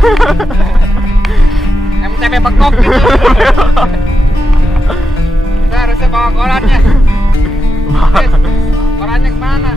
bekok. MTB bekok gitu. Kita harusnya bawa korannya. Korannya kemana?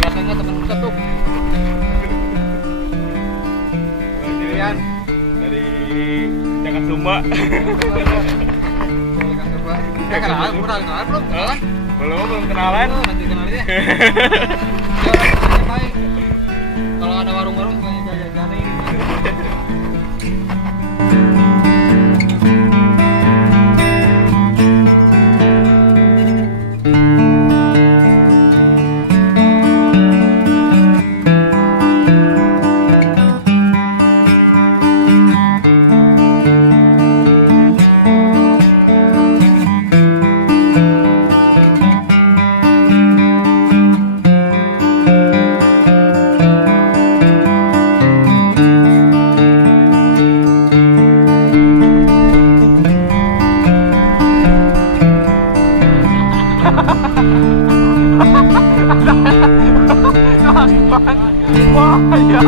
Rasanya temen kita tuh Pilihan dari Jakarta Sumba. kenalan, kenalan belum? Kenalan? Belum kenalan. Nanti kenalinnya. Baik. Kalau ada warung-warung suka jajan-jajanin. Wah ya.